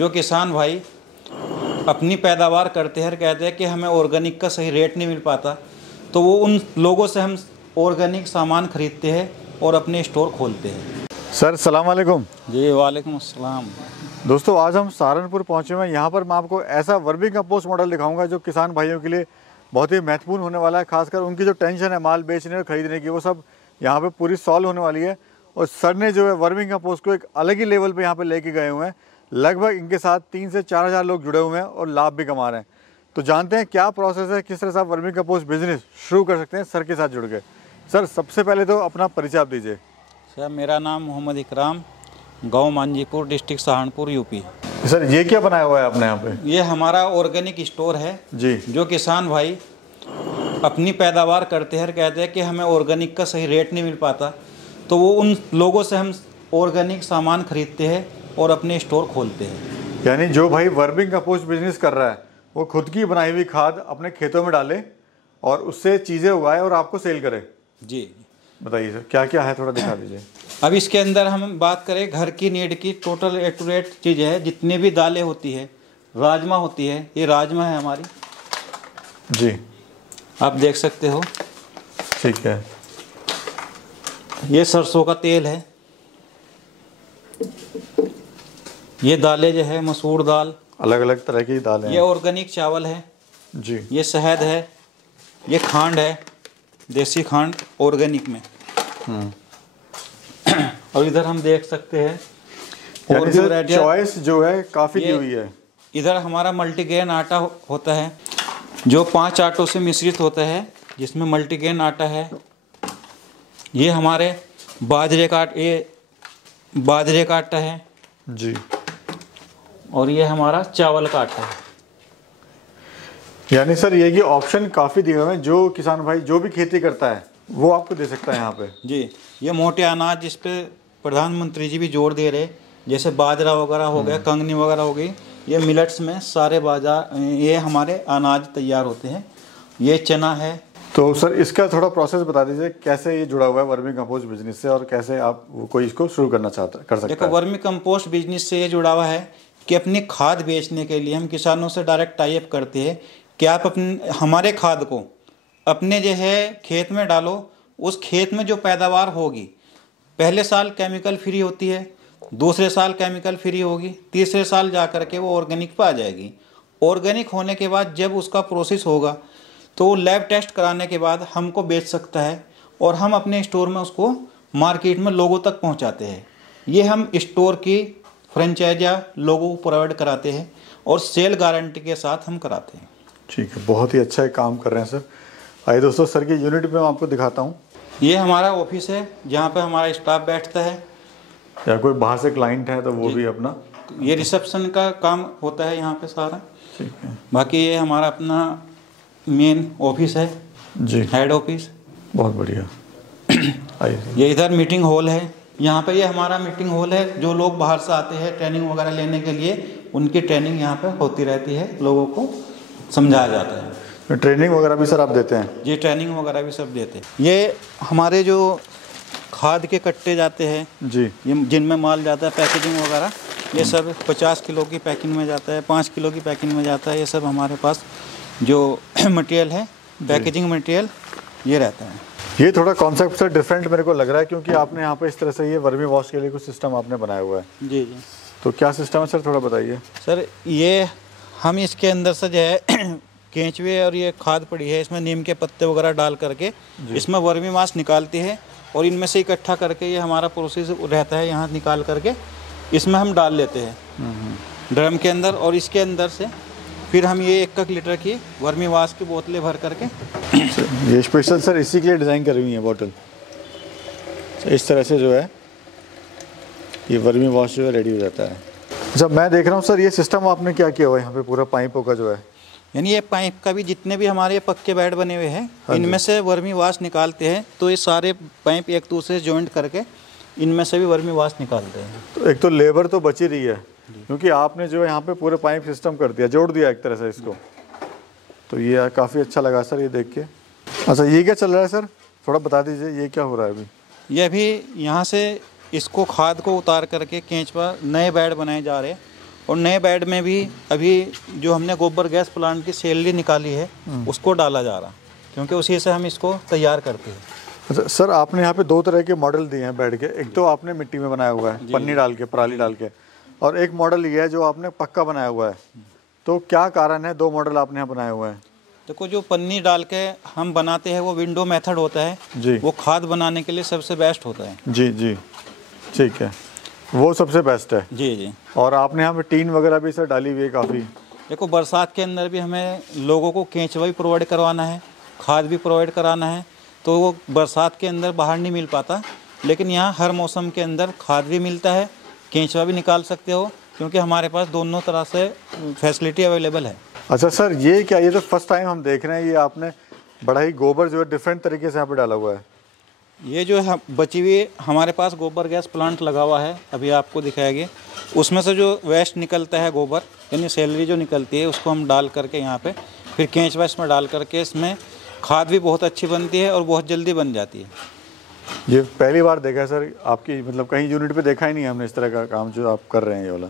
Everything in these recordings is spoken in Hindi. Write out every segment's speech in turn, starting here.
जो किसान भाई अपनी पैदावार करते हैं, कहते हैं कि हमें ऑर्गेनिक का सही रेट नहीं मिल पाता, तो वो उन लोगों से हम ऑर्गेनिक सामान खरीदते हैं और अपने स्टोर खोलते हैं। सर सलाम वालेकुम। जी वालेकुम अस्सलाम। दोस्तों आज हम सहारनपुर पहुंचे हुए हैं। यहाँ पर मैं आपको ऐसा वर्मी कंपोस्ट मॉडल दिखाऊंगा जो किसान भाइयों के लिए बहुत ही महत्वपूर्ण होने वाला है। खासकर उनकी जो टेंशन है माल बेचने और ख़रीदने की, वो सब यहाँ पे पूरी सॉल्व होने वाली है। और सर ने जो है वर्मी कंपोस्ट को एक अलग ही लेवल पे यहाँ पे लेके गए हुए हैं। लगभग इनके साथ 3 से 4 हज़ार लोग जुड़े हुए हैं और लाभ भी कमा रहे हैं। तो जानते हैं क्या प्रोसेस है, किस तरह से आप वर्मी कंपोस्ट बिजनेस शुरू कर सकते हैं सर के साथ जुड़ के। सर सबसे पहले तो अपना परिचय आप दीजिए। सर मेरा नाम मोहम्मद इकराम, गाँव Manjhipur, district Saharanpur, UP. Sir ये क्या बनाया हुआ है आपने यहाँ पे? ये हमारा ऑर्गेनिक स्टोर है जी। जो किसान भाई अपनी पैदावार करते हैं, कहते हैं कि हमें ऑर्गेनिक का सही रेट नहीं मिल पाता, तो वो उन लोगों से हम ऑर्गेनिक सामान खरीदते हैं और अपने स्टोर खोलते हैं। यानी जो भाई वर्मी कंपोस्ट बिजनेस कर रहा है वो खुद की बनाई हुई खाद अपने खेतों में डाले और उससे चीज़ें उगाए और आपको सेल करे। जी बताइए सर क्या क्या है, थोड़ा दिखा दीजिए। अब इसके अंदर हम बात करें घर की नीड की, टोटल ए टू जेड चीज़ है। जितनी भी दालें होती है, राजमा होती है, ये राजमा है हमारी जी, आप देख सकते हो। ठीक है। ये सरसों का तेल है, ये दालें जो है मसूर दाल, अलग अलग तरह की दालें हैं। ये ऑर्गेनिक चावल है जी। ये शहद है, ये खांड है, देसी खांड ऑर्गेनिक में। और इधर हम देख सकते हैं और भी वैरायटी चॉइस जो है काफ़ी दी हुई है। इधर हमारा मल्टीग्रेन आटा होता है जो 5 आटों से मिश्रित होता है, जिसमें मल्टीग्रेन आटा है। ये हमारे बाजरे का आटा है जी। और ये हमारा चावल का आटा है। यानी सर ये कि ऑप्शन काफ़ी दिए हुए हैं, जो किसान भाई जो भी खेती करता है वो आपको दे सकता है यहाँ पे। जी। ये मोटे अनाज जिस पे प्रधानमंत्री जी भी जोर दे रहे, जैसे बाजरा वगैरह हो गया, कंगनी वगैरह हो गई, ये मिलेट्स में सारे ये हमारे अनाज तैयार होते हैं। ये चना है। तो सर इसका थोड़ा प्रोसेस बता दीजिए, कैसे ये जुड़ा हुआ है वर्मी कंपोस्ट बिजनेस से और कैसे आप कोई इसको शुरू कर सकता है। देखो वर्मी कंपोस्ट बिजनेस से ये जुड़ा हुआ है कि अपनी खाद बेचने के लिए हम किसानों से डायरेक्ट टाई अप करते हैं कि आप हमारे खाद को अपने जो है खेत में डालो। उस खेत में जो पैदावार होगी, पहले साल केमिकल फ्री होती है, दूसरे साल केमिकल फ्री होगी, तीसरे साल जा कर के वो ऑर्गेनिक पे आ जाएगी। ऑर्गेनिक होने के बाद जब उसका प्रोसेस होगा तो वो लैब टेस्ट कराने के बाद हमको बेच सकता है और हम अपने स्टोर में उसको मार्केट में लोगों तक पहुंचाते हैं। ये हम स्टोर की फ्रेंचाइजियाँ लोगों को प्रोवाइड कराते हैं और सेल गारंटी के साथ हम कराते हैं। ठीक है, बहुत ही अच्छा काम कर रहे हैं सर। आइए दोस्तों सर की यूनिट में मैं आपको दिखाता हूँ। ये हमारा ऑफिस है जहाँ पे हमारा स्टाफ बैठता है, या कोई बाहर से क्लाइंट है तो वो भी अपना, ये रिसेप्शन का काम होता है यहाँ पे सारा। ठीक है। बाकी ये हमारा अपना मेन ऑफिस है जी, हेड ऑफिस। बहुत बढ़िया। आइए। ये इधर मीटिंग हॉल है, यहाँ पे ये हमारा मीटिंग हॉल है। जो लोग बाहर से आते हैं ट्रेनिंग वगैरह लेने के लिए, उनकी ट्रेनिंग यहाँ पे होती रहती है, लोगों को समझाया जाता है। ट्रेनिंग वगैरह भी सर आप देते हैं? जी ट्रेनिंग वगैरह भी सब देते हैं। ये हमारे जो खाद के कट्टे जाते हैं जी, ये जिनमें माल जाता है पैकेजिंग वगैरह, ये सब 50 किलो की पैकिंग में जाता है, 5 किलो की पैकिंग में जाता है। ये सब हमारे पास जो मटेरियल है, पैकेजिंग मटेरियल, ये रहता है। ये थोड़ा कॉन्सेप्ट सर डिफरेंट मेरे को लग रहा है, क्योंकि आपने यहाँ पे इस तरह से ये वर्मी वॉश के लिए कुछ सिस्टम आपने बनाया हुआ है। जी जी। तो क्या सिस्टम है सर, थोड़ा बताइए। सर ये हम इसके अंदर से जो है केंचुए और ये खाद पड़ी है, इसमें नीम के पत्ते वगैरह डाल करके इसमें वर्मी मास निकालती है और इनमें से इकट्ठा करके ये हमारा प्रोसेस रहता है, यहाँ निकाल करके इसमें हम डाल लेते हैं ड्रम के अंदर। और इसके अंदर से फिर हम ये 1 लीटर की वर्मी वाश की बोतलें भर करके ये स्पेशल सर इसी के लिए डिज़ाइन करी हुई है बोतल। इस तरह से जो है ये वर्मी वॉश जो है रेडी हो जाता है। जब मैं देख रहा हूँ सर ये सिस्टम आपने क्या किया हुआ है यहाँ पे, पूरा पाइपों का जो है, यानी ये पाइप का भी जितने भी हमारे पक्के बेड बने हुए हैं, इनमें से वर्मी वाश निकालते हैं। तो ये सारे पाइप एक दूसरे से जॉइंट करके इनमें से भी वर्मी वाश निकालते हैं। तो एक तो लेबर तो बची रही है, क्योंकि आपने जो है यहाँ पे पूरे पाइप सिस्टम कर दिया, जोड़ दिया एक तरह से इसको। तो ये काफ़ी अच्छा लगा सर ये देख के। अच्छा ये क्या चल रहा है सर, थोड़ा बता दीजिए, ये क्या हो रहा है अभी? ये अभी यहाँ से इसको खाद को उतार करके केंच पर नए बेड बनाए जा रहे हैं और नए बेड में भी अभी जो हमने गोबर गैस प्लांट की सैलरी निकाली है उसको डाला जा रहा, क्योंकि उसी से हम इसको तैयार करते हैं। अच्छा सर, आपने यहाँ पे 2 तरह के मॉडल दिए हैं बेड के। एक तो आपने मिट्टी में बनाया हुआ है, पन्नी डाल के, पराली डाल के, और एक मॉडल ये है जो आपने पक्का बनाया हुआ है। तो क्या कारण है 2 मॉडल आपने यहाँ बनाए हुए हैं? देखो, जो पन्नी डाल के हम बनाते हैं वो विंडो मेथड होता है जी, वो खाद बनाने के लिए सबसे बेस्ट होता है। जी जी, ठीक है, वो सबसे बेस्ट है। जी जी। और आपने यहाँ पे टीन वगैरह भी सर डाली हुई है काफ़ी। देखो, बरसात के अंदर भी हमें लोगों को केंचुआ भी प्रोवाइड करवाना है, खाद भी प्रोवाइड कराना है, तो वो बरसात के अंदर बाहर नहीं मिल पाता, लेकिन यहाँ हर मौसम के अंदर खाद भी मिलता है, केंचुआ भी निकाल सकते हो, क्योंकि हमारे पास दोनों तरह से फैसिलिटी अवेलेबल है। अच्छा सर, ये क्या, ये तो फर्स्ट टाइम हम देख रहे हैं, ये आपने बड़ा ही गोबर जो है डिफरेंट तरीके से यहाँ पे डाला हुआ है। ये जो है बची हुई हमारे पास गोबर गैस प्लांट लगा हुआ है, अभी आपको दिखाएंगे। उसमें से जो वेस्ट निकलता है गोबर, यानी सैलरी जो निकलती है, उसको हम डाल करके यहाँ पे फिर केंचुआ इसमें डाल करके इसमें खाद भी बहुत अच्छी बनती है और बहुत जल्दी बन जाती है। ये पहली बार देखा है सर आपकी, मतलब कहीं यूनिट पे देखा ही नहीं हमने इस तरह का काम जो आप कर रहे हैं ये वाला।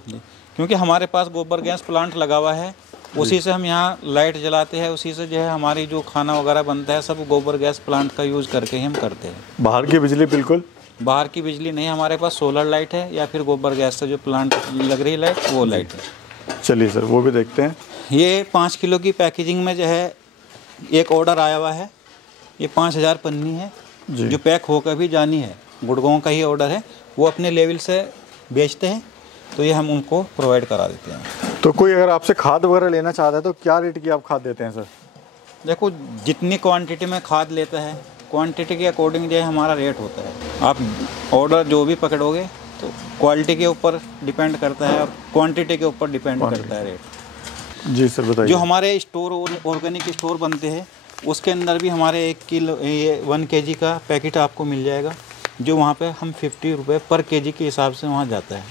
क्योंकि हमारे पास गोबर गैस प्लांट लगा हुआ है, उसी से हम यहाँ लाइट जलाते हैं, उसी से जो है हमारी जो खाना वगैरह बनता है सब गोबर गैस प्लांट का यूज़ करके ही हम करते हैं। बाहर की बिजली बिल्कुल? बाहर की बिजली नहीं, हमारे पास सोलर लाइट है या फिर गोबर गैस से जो प्लांट लग रही लाइट, वो लाइट है। चलिए सर, वो भी देखते हैं। ये 5 किलो की पैकेजिंग में जो है एक ऑर्डर आया हुआ है, ये 5000 पन्नी है जी, जो पैक होकर भी जानी है। गुड़गांव का ही ऑर्डर है, वो अपने लेवल से बेचते हैं, तो ये हम उनको प्रोवाइड करा देते हैं। तो कोई अगर आपसे खाद वगैरह लेना चाहता है तो क्या रेट की आप खाद देते हैं सर? देखो, जितनी क्वांटिटी में खाद लेता है, क्वांटिटी के अकॉर्डिंग जो है हमारा रेट होता है। आप ऑर्डर जो भी पकड़ोगे तो क्वालिटी के ऊपर डिपेंड करता है और क्वांटिटी के ऊपर डिपेंड करता है रेट। जी सर, बताइए। जो हमारे स्टोर ऑर्गेनिक स्टोर बनते हैं उसके अंदर भी हमारे 1 किलो 1 kg का पैकेट आपको मिल जाएगा, जो वहाँ पे हम 50 रुपये पर kg के हिसाब से वहाँ जाता है,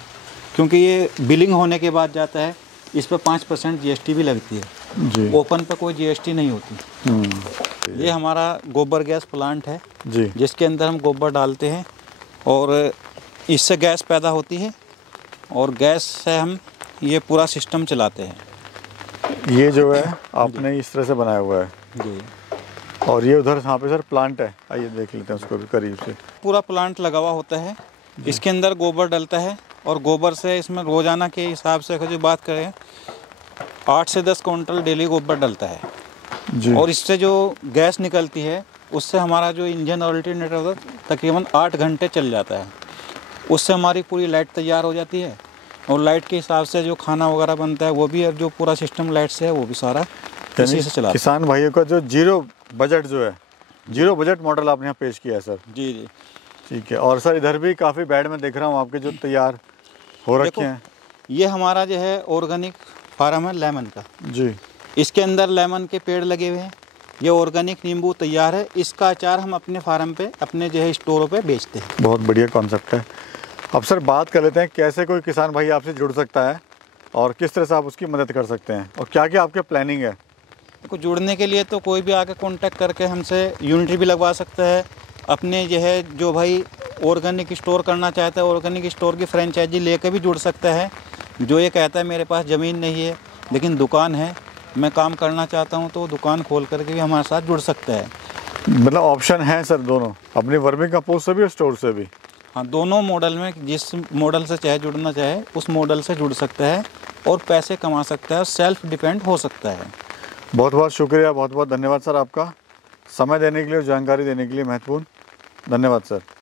क्योंकि ये बिलिंग होने के बाद जाता है। इस पर 5% GST भी लगती है जी, ओपन पर कोई GST नहीं होती। ये हमारा गोबर गैस प्लांट है जी, जिसके अंदर हम गोबर डालते हैं और इससे गैस पैदा होती है और गैस से हम ये पूरा सिस्टम चलाते हैं। ये जो है आपने इस तरह से बनाया हुआ है जी। और ये उधर यहाँ पे सर प्लांट है, आइए देख लेते हैं उसको भी करीब से। पूरा प्लांट लगा हुआ होता है, इसके अंदर गोबर डलता है और गोबर से इसमें रोज़ाना के हिसाब से जो बात करें 8 से 10 क्विंटल डेली गोबर डलता है जी, और इससे जो गैस निकलती है उससे हमारा जो इंजन ऑल्टरनेटर होता है तकरीबन 8 घंटे चल जाता है। उससे हमारी पूरी लाइट तैयार हो जाती है और लाइट के हिसाब से जो खाना वगैरह बनता है वो भी, और जो पूरा सिस्टम लाइट से है वो भी सारा इसी से चला। किसान भाइयों का जो जीरो बजट जो है, जीरो बजट मॉडल आपने यहाँ पेश किया है सर। जी जी, ठीक है। और सर इधर भी काफ़ी बेड में देख रहा हूँ आपके जो तैयार हो रखे हैं। ये हमारा जो है ऑर्गेनिक फार्म है लेमन का जी, इसके अंदर लेमन के पेड़ लगे हुए हैं। ये ऑर्गेनिक नींबू तैयार है, इसका अचार हम अपने फार्म पे, अपने जो है स्टोरों पे बेचते हैं। बहुत बढ़िया कॉन्सेप्ट है। अब सर बात कर लेते हैं कैसे कोई किसान भाई आपसे जुड़ सकता है और किस तरह से आप उसकी मदद कर सकते हैं और क्या क्या आपके प्लानिंग है? को जुड़ने के लिए तो कोई भी आके कांटेक्ट करके हमसे यूनिटी भी लगवा सकता है। अपने जो है जो भाई ऑर्गेनिक स्टोर करना चाहता है, ऑर्गेनिक स्टोर की फ्रेंचाइजी लेकर भी जुड़ सकता है। जो ये कहता है मेरे पास ज़मीन नहीं है लेकिन दुकान है, मैं काम करना चाहता हूँ, तो दुकान खोल करके भी हमारे साथ जुड़ सकता है। मतलब ऑप्शन है सर दोनों, अपनी वर्मिंग कंपोस्ट से भी और स्टोर से भी? हाँ, दोनों मॉडल में जिस मॉडल से चाहे जुड़ना चाहे उस मॉडल से जुड़ सकता है और पैसे कमा सकता है और सेल्फ डिपेंड हो सकता है। बहुत बहुत शुक्रिया, बहुत बहुत धन्यवाद सर आपका समय देने के लिए और जानकारी देने के लिए। महत्वपूर्ण धन्यवाद सर।